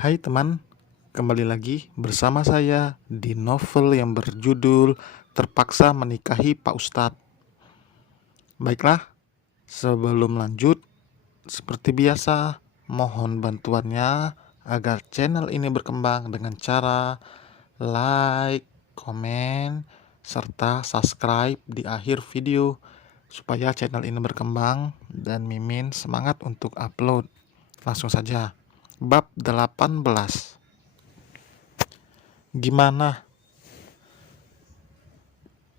Hai teman, kembali lagi bersama saya di novel yang berjudul Terpaksa Menikahi Pak Ustadz. Baiklah, sebelum lanjut, seperti biasa, mohon bantuannya agar channel ini berkembang dengan cara like, komen, serta subscribe di akhir video supaya channel ini berkembang dan Mimin semangat untuk upload. Langsung saja, bab 18. Gimana?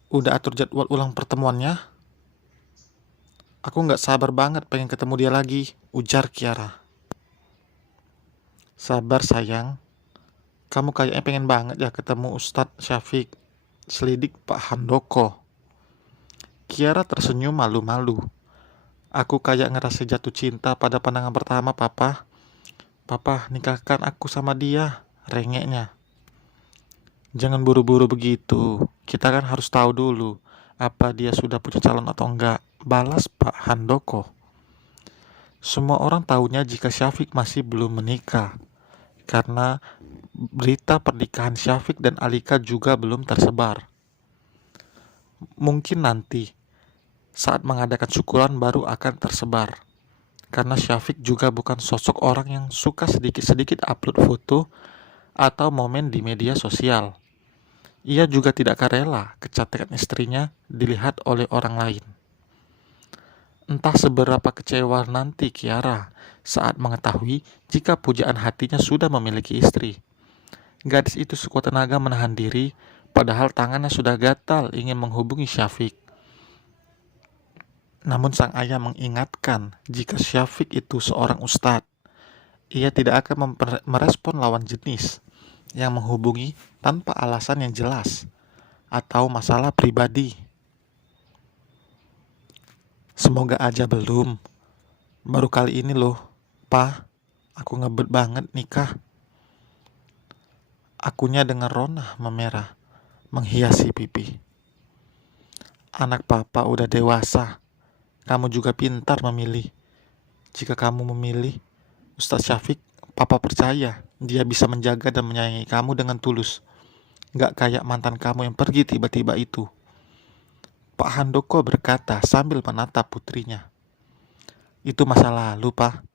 Udah atur jadwal ulang pertemuannya? Aku nggak sabar banget pengen ketemu dia lagi, ujar Kiara. Sabar sayang, kamu kayaknya pengen banget ya ketemu Ustadz Syafiq, selidik Pak Handoko. Kiara tersenyum malu-malu. Aku kayak ngerasa jatuh cinta pada pandangan pertama, Papa. Papa, nikahkan aku sama dia, rengeknya. Jangan buru-buru begitu, kita kan harus tahu dulu apa dia sudah punya calon atau enggak, balas Pak Handoko. Semua orang tahunya jika Syafiq masih belum menikah, karena berita pernikahan Syafiq dan Alika juga belum tersebar. Mungkin nanti, saat mengadakan syukuran baru akan tersebar. Karena Syafiq juga bukan sosok orang yang suka sedikit-sedikit upload foto atau momen di media sosial. Ia juga tidak akan rela kecantikan istrinya dilihat oleh orang lain. Entah seberapa kecewa nanti Kiara saat mengetahui jika pujaan hatinya sudah memiliki istri. Gadis itu sekuat tenaga menahan diri, padahal tangannya sudah gatal ingin menghubungi Syafiq. Namun sang ayah mengingatkan jika Syafiq itu seorang ustadz. Ia tidak akan merespon lawan jenis yang menghubungi tanpa alasan yang jelas atau masalah pribadi. Semoga aja belum. Baru kali ini loh, Pa, aku ngebet banget nikah. Akunya dengan Rona memerah, menghiasi pipi. Anak papa udah dewasa, kamu juga pintar memilih. Jika kamu memilih Ustadz Syafiq, papa percaya dia bisa menjaga dan menyayangi kamu dengan tulus. Gak kayak mantan kamu yang pergi tiba-tiba itu. Pak Handoko berkata sambil menatap putrinya. Itu masa lalu, Pak.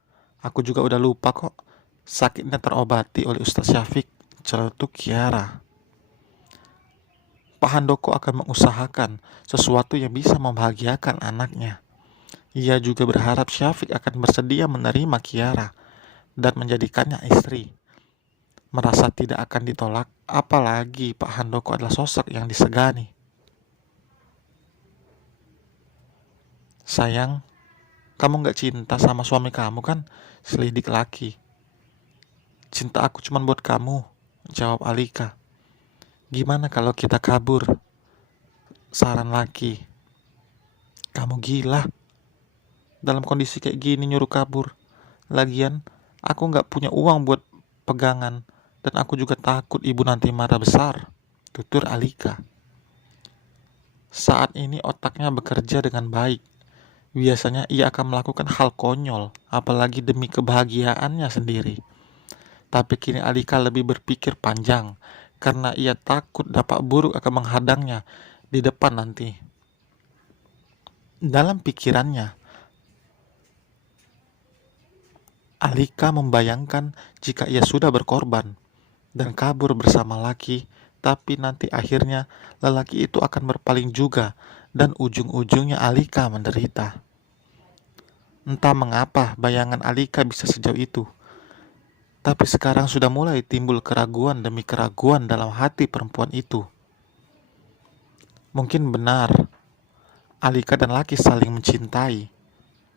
Aku juga udah lupa kok. Sakitnya terobati oleh Ustadz Syafiq, celetuk Kiara. Pak Handoko akan mengusahakan sesuatu yang bisa membahagiakan anaknya. Ia juga berharap Syafiq akan bersedia menerima Kiara dan menjadikannya istri. Merasa tidak akan ditolak, apalagi Pak Handoko adalah sosok yang disegani. Sayang, kamu gak cinta sama suami kamu kan? Selidik laki. Cinta aku cuma buat kamu, jawab Alika. Gimana kalau kita kabur? Saran laki. Kamu gila. Dalam kondisi kayak gini nyuruh kabur. Lagian, aku gak punya uang buat pegangan. Dan aku juga takut ibu nanti marah besar, tutur Alika. Saat ini otaknya bekerja dengan baik. Biasanya ia akan melakukan hal konyol, apalagi demi kebahagiaannya sendiri. Tapi kini Alika lebih berpikir panjang, karena ia takut dampak buruk akan menghadangnya di depan nanti. Dalam pikirannya, Alika membayangkan jika ia sudah berkorban dan kabur bersama laki, tapi nanti akhirnya lelaki itu akan berpaling juga dan ujung-ujungnya Alika menderita. Entah mengapa bayangan Alika bisa sejauh itu. Tapi sekarang sudah mulai timbul keraguan demi keraguan dalam hati perempuan itu. Mungkin benar, Alika dan Laki saling mencintai.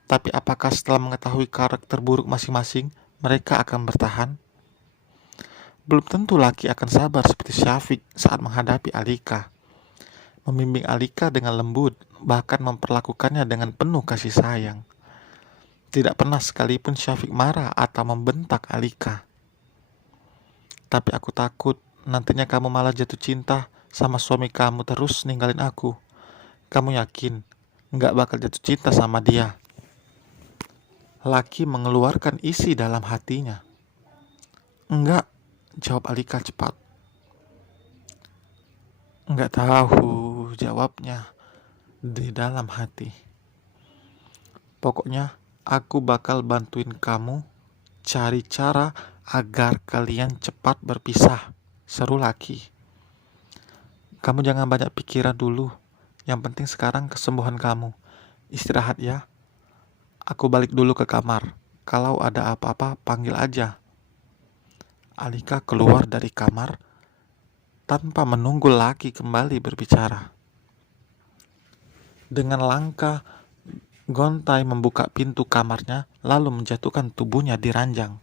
Tapi apakah setelah mengetahui karakter buruk masing-masing, mereka akan bertahan? Belum tentu Laki akan sabar seperti Syafiq saat menghadapi Alika. Membimbing Alika dengan lembut, bahkan memperlakukannya dengan penuh kasih sayang. Tidak pernah sekalipun Syafiq marah atau membentak Alika. Tapi aku takut nantinya kamu malah jatuh cinta sama suami kamu terus ninggalin aku. Kamu yakin gak bakal jatuh cinta sama dia? Laki mengeluarkan isi dalam hatinya. Enggak, jawab Alika cepat. Enggak tahu, jawabnya di dalam hati. Pokoknya aku bakal bantuin kamu cari cara agar kalian cepat berpisah, seru laki. Kamu jangan banyak pikiran dulu. Yang penting sekarang kesembuhan kamu. Istirahat ya. Aku balik dulu ke kamar. Kalau ada apa-apa, panggil aja. Alika keluar dari kamar tanpa menunggu laki kembali berbicara. Dengan langkah gontai membuka pintu kamarnya, lalu menjatuhkan tubuhnya di ranjang.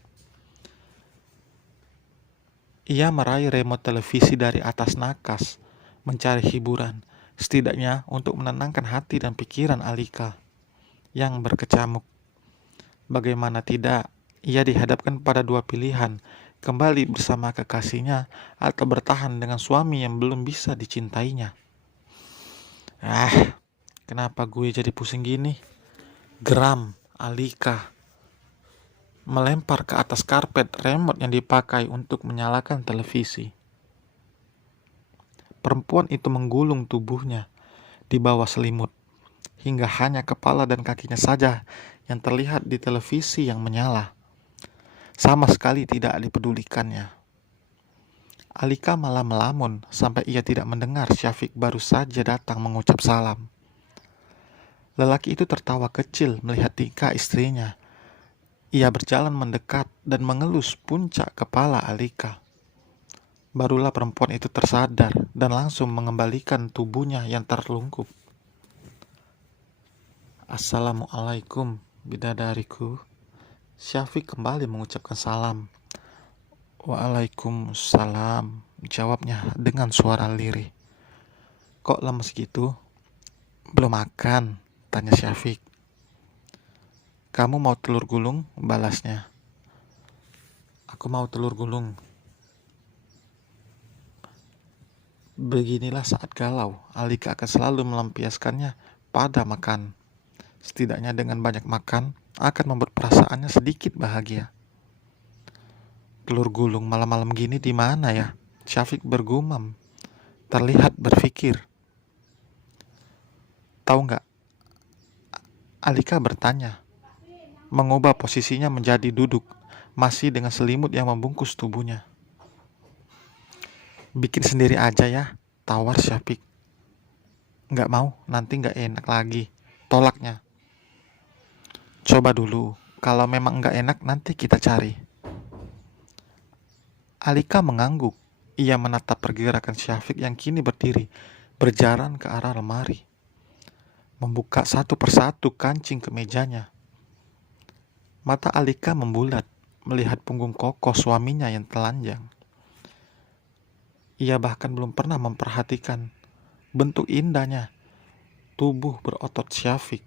Ia meraih remote televisi dari atas nakas, mencari hiburan, setidaknya untuk menenangkan hati dan pikiran Alika yang berkecamuk. Bagaimana tidak, ia dihadapkan pada dua pilihan, kembali bersama kekasihnya atau bertahan dengan suami yang belum bisa dicintainya. Kenapa gue jadi pusing gini? Geram Alika melempar ke atas karpet remote yang dipakai untuk menyalakan televisi. Perempuan itu menggulung tubuhnya di bawah selimut, hingga hanya kepala dan kakinya saja yang terlihat di televisi yang menyala. Sama sekali tidak dipedulikannya. Alika malah melamun sampai ia tidak mendengar Syafiq baru saja datang mengucap salam. Lelaki itu tertawa kecil melihat tingkah istrinya. Ia berjalan mendekat dan mengelus puncak kepala Alika. Barulah perempuan itu tersadar dan langsung mengembalikan tubuhnya yang terlungkup. Assalamualaikum, bidadariku. Syafiq kembali mengucapkan salam. Waalaikumsalam, jawabnya dengan suara lirih. Kok lemes gitu? Belum makan, tanya Syafiq. Kamu mau telur gulung? Balasnya. Aku mau telur gulung. Beginilah saat galau, Alika akan selalu melampiaskannya pada makan. Setidaknya dengan banyak makan, akan membuat perasaannya sedikit bahagia. Telur gulung malam-malam gini di mana ya? Syafiq bergumam, terlihat berpikir. Tahu nggak? Alika bertanya, mengubah posisinya menjadi duduk, masih dengan selimut yang membungkus tubuhnya. Bikin sendiri aja ya, tawar Syafiq. Nggak mau, nanti nggak enak lagi, tolaknya. Coba dulu, kalau memang nggak enak nanti kita cari. Alika mengangguk. Ia menatap pergerakan Syafiq yang kini berdiri, berjalan ke arah lemari. Membuka satu persatu kancing kemejanya. Mata Alika membulat, melihat punggung kokoh suaminya yang telanjang. Ia bahkan belum pernah memperhatikan bentuk indahnya tubuh berotot Syafiq.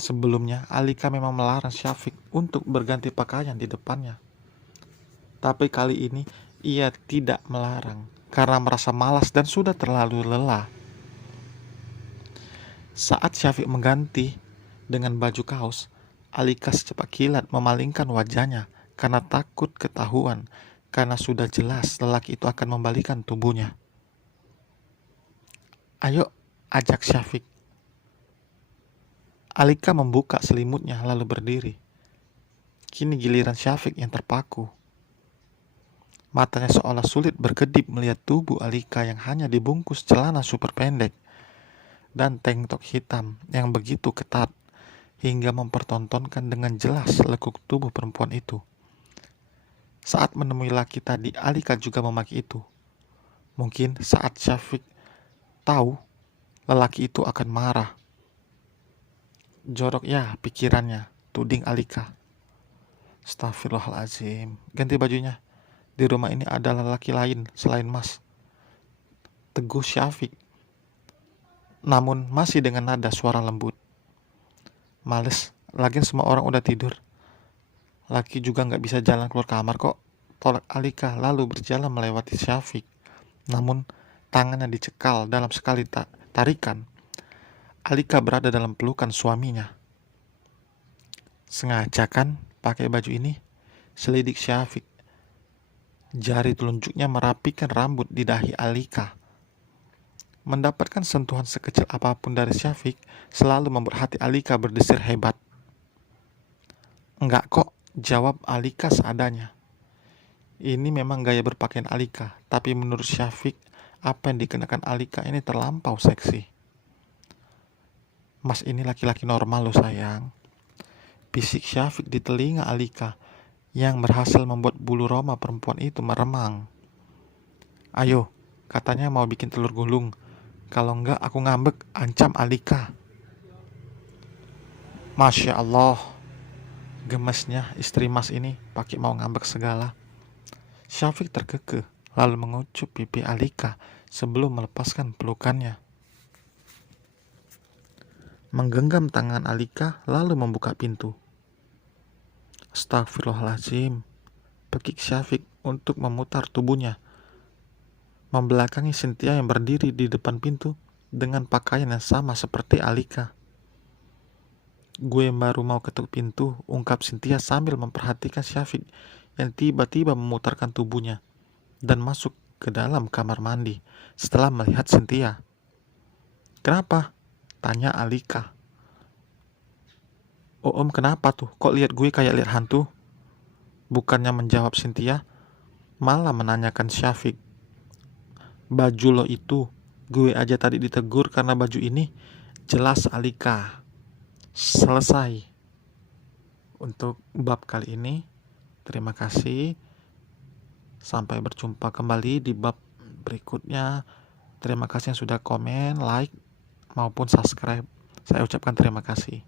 Sebelumnya, Alika memang melarang Syafiq untuk berganti pakaian di depannya. Tapi kali ini, ia tidak melarang karena merasa malas dan sudah terlalu lelah. Saat Syafiq mengganti dengan baju kaos, Alika secepat kilat memalingkan wajahnya karena takut ketahuan, karena sudah jelas lelaki itu akan membalikan tubuhnya. Ayo, ajak Syafiq. Alika membuka selimutnya lalu berdiri. Kini giliran Syafiq yang terpaku. Matanya seolah sulit berkedip melihat tubuh Alika yang hanya dibungkus celana super pendek dan tank top hitam yang begitu ketat hingga mempertontonkan dengan jelas lekuk tubuh perempuan itu. Saat menemui laki tadi, Alika juga memakai itu. Mungkin saat Syafiq tahu lelaki itu akan marah. Jorok ya pikirannya, tuding Alika. Astagfirullahaladzim, ganti bajunya. Di rumah ini ada lelaki lain selain Mas, teguh Syafiq. Namun masih dengan nada suara lembut. Males, lagian semua orang udah tidur. Laki juga gak bisa jalan keluar kamar kok, tolak Alika lalu berjalan melewati Syafiq. Namun tangannya dicekal dalam sekali tarikan. Alika berada dalam pelukan suaminya. Sengaja kan pakai baju ini? Selidik Syafiq. Jari telunjuknya merapikan rambut di dahi Alika. Mendapatkan sentuhan sekecil apapun dari Syafiq selalu membuat hati Alika berdesir hebat. "Enggak kok," jawab Alika seadanya. Ini memang gaya berpakaian Alika, tapi menurut Syafiq, apa yang dikenakan Alika ini terlampau seksi. "Mas ini laki-laki normal loh sayang," bisik Syafiq di telinga Alika yang berhasil membuat bulu roma perempuan itu meremang. "Ayo," katanya mau bikin telur gulung. "Kalau enggak aku ngambek," ancam Alika. "Masya Allah," gemesnya istri Mas ini pakai mau ngambek segala. Syafiq terkekeh lalu mengucup pipi Alika sebelum melepaskan pelukannya. Menggenggam tangan Alika lalu membuka pintu. "Astagfirullahaladzim," pekik Syafiq untuk memutar tubuhnya, membelakangi Cynthia yang berdiri di depan pintu dengan pakaian yang sama seperti Alika. "Gue baru mau ketuk pintu," ungkap Cynthia sambil memperhatikan Syafiq yang tiba-tiba memutarkan tubuhnya dan masuk ke dalam kamar mandi setelah melihat Cynthia. "Kenapa?" tanya Alika. "Oh om, kenapa tuh? Kok lihat gue kayak lihat hantu?" Bukannya menjawab Cynthia, malah menanyakan Syafiq. "Baju lo itu, gue aja tadi ditegur karena baju ini," jelas Alika. Selesai untuk bab kali ini. Terima kasih. Sampai berjumpa kembali di bab berikutnya. Terima kasih yang sudah komen, like, maupun subscribe. Saya ucapkan terima kasih.